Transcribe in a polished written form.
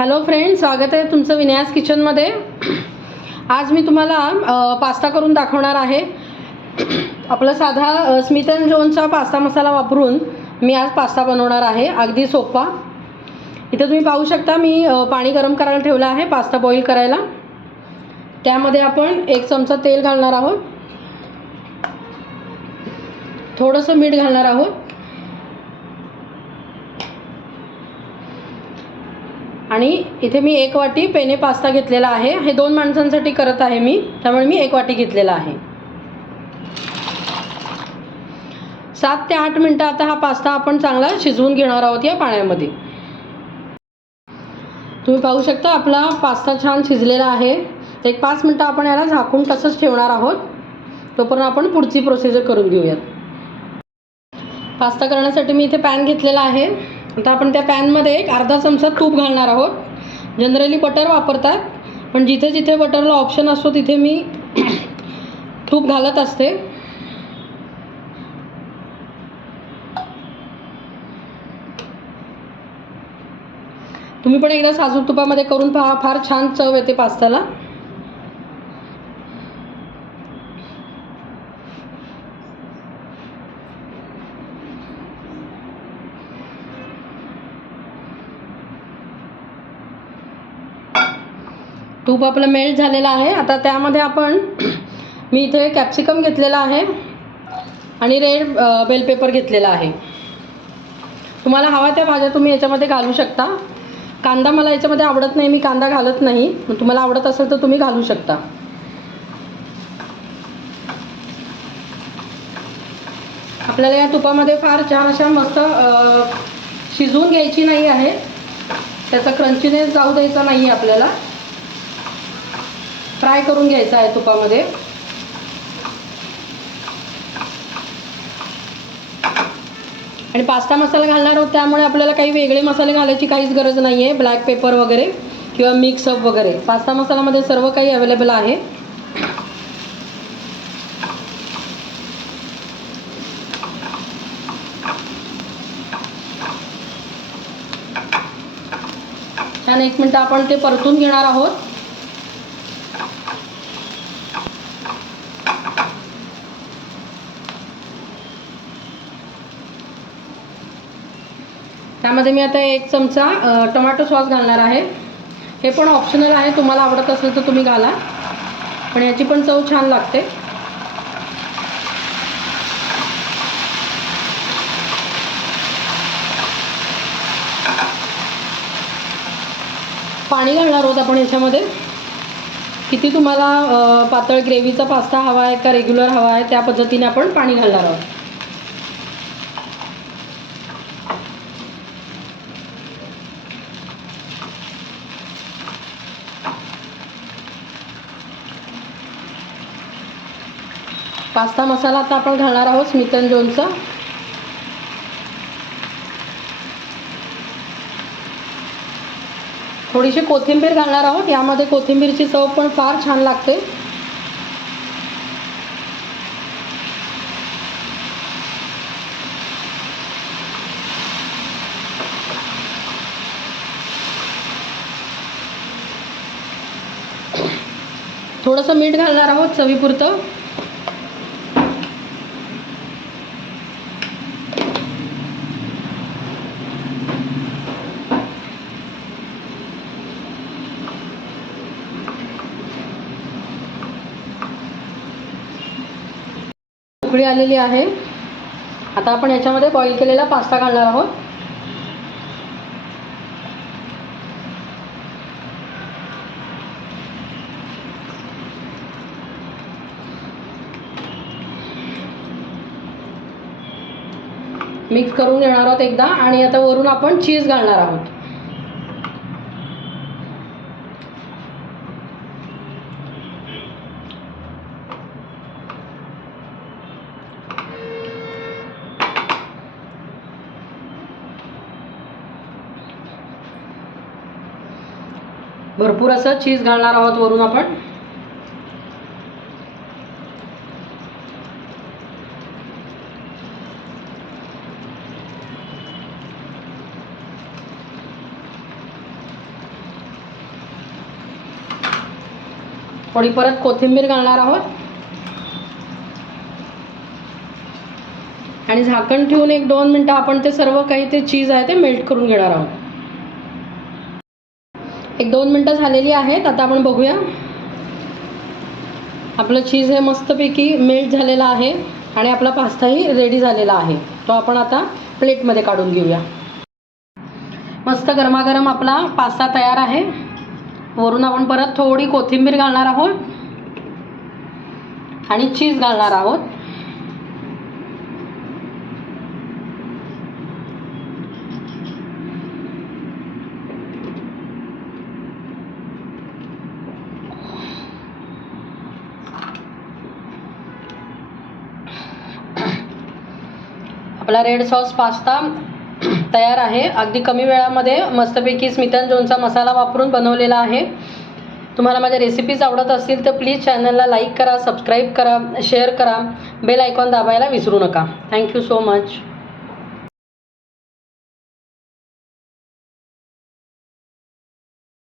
Hello friends, स्वागत आहे तुमचं विन्यास किचनमध्ये। आज मी तुम्हाला पास्ता करून दाखवणार आहे। आपला साधा स्मिथ अँड जोन्सचा पास्ता मसाला वापरून मी आज पास्ता बनवणार आहे, अगदी सोपा। इथे तुम्ही पाहू शकता मी पाणी गरम करायला ठेवलं आहे पास्ता बॉईल करायला। त्यामध्ये आपण 1 चमचा तेल घालणार आहोत, थोडंसं मीठ घालणार आहोत आणि इथे मी 1 वाटी पेने पास्ता घेतलेला आहे। हे 2 माणसांसाठी करत आहे मी, त्यामुळे मी 1 वाटी घेतलेला आहे। 7 ते 8 मिनिटं आता हा पास्ता आपण चांगला शिजवून घेणार आहोत या पाण्यामध्ये। तुम्ही पाहू शकता आपला पास्ता छान शिजलेला आहे। 1-5 मिनिटं आपण याला झाकून तसंच ठेवणार आहोत, तोपर्यंत आपण पुढची प्रोसिजर करून घेऊयात। पास्ता करण्यासाठी मी इथे पॅन घेतलेला आहे। आता आपण त्या पॅनमध्ये एक अर्धा चमचा तूप घालणार आहोत। जनरली बटर वापरतात, पण जिथे जिथे बटरला ऑप्शन असतो तिथे मी तूप घालत असते। तुम्ही पण एकदा साजूक तुपामध्ये करून पहा, फार छान चव येते पास्त्याला। तूप आपलं मेल्ट झालेलं आहे। आता त्यामध्ये आपण मी इथे कॅप्सिकम घेतलेला आहे आणि रेड बेल पेपर घेतलेला आहे। तुम्हाला हवा त्या भाज्या तुम्ही याच्यामध्ये घालू शकता। कांदा मला याच्यामध्ये आवडत नाही, मी कांदा घालत नाही, तुम्हाला आवडत असेल तर तुम्ही घालू शकता। आपल्याला या तुपामध्ये फार छान अशा मस्त शिजवून घ्यायची नाही आहे, त्याचा क्रंचीनेस जाऊ द्यायचा नाही आहे, आपल्याला फ्राय करून घ्यायचा आहे तुपामध्ये। आणि पास्ता मसाला घालणार आहोत, त्यामुळे आपल्याला काही वेगळे मसाले घालायची काहीच गरज नाही आहे। ब्लॅक पेपर वगैरे किंवा मिक्सअप वगैरे पास्ता मसाल्यामध्ये सर्व काही अवेलेबल आहे। छान 1 मिनिट आपण ते परतून घेणार आहोत। त्यामध्ये मी आता 1 चमचा टोमॅटो सॉस घालणार आहे। हे पण ऑप्शनल आहे, तुम्हाला आवडत असेल तर तुम्ही घाला, पण याची पण चव छान लागते। पाणी घालणार आहोत आपण याच्यामध्ये। किती तुम्हाला पातळ ग्रेव्हीचा पास्ता हवा आहे का रेग्युलर हवा आहे त्या पद्धतीने आपण पाणी घालणार आहोत। पास्ता मसाला आता आपण घालणार आहोत स्मिथ अँड जोन्सचा। थोडीशी कोथिंबीर घालणार आहोत, यामध्ये कोथिंबीरची चव पण फार छान लागते। थोडंसं मीठ घालणार आहोत चवीपुरतं। उकळी आलेली आहे, आता आपण याच्यामध्ये बॉईल केलेला पास्ता घालणार आहोत। मिक्स करून घेणार आहोत एकदा, आणि आता वरून आपण चीज घालणार आहोत। भरपूर असं चीज घालणार आहोत वरून आपण। थोडी परत कोथिंबीर घालणार आहोत आणि झाकण ठेवून 1-2 मिनटं आपण ते सर्व काही ते चीज आहे ते मेल्ट करून घेणार आहोत. 1-2 मिनटं झालेली आहेत. आता आपण बघूया. आपलं चीज हे मस्तपैकी मेल्ट झालेलं आहे आणि आपला पास्ताही रेडी झालेला आहे. तो आपण आता प्लेटमध्ये काढून घेऊया. मस्त गरमागरम आपला पास्ता तयार आहे. वरून आपण परत थोडी कोथिंबीर घालणार आहोत आणि चीज घालणार आहोत. आपला रेड सॉस पास्ता तयार आहे. अगदी कमी वेळामध्ये मस्तपैकी स्मिथ अँड जोनचा मसाला वापरून बनवलेला आहे. तुम्हाला माझ्या रेसिपीज आवडत असतील तर प्लीज चॅनलला लाईक करा, सबस्क्राईब करा, शेअर करा, बेल आयकॉन दाबायला विसरू नका. Thank you so much.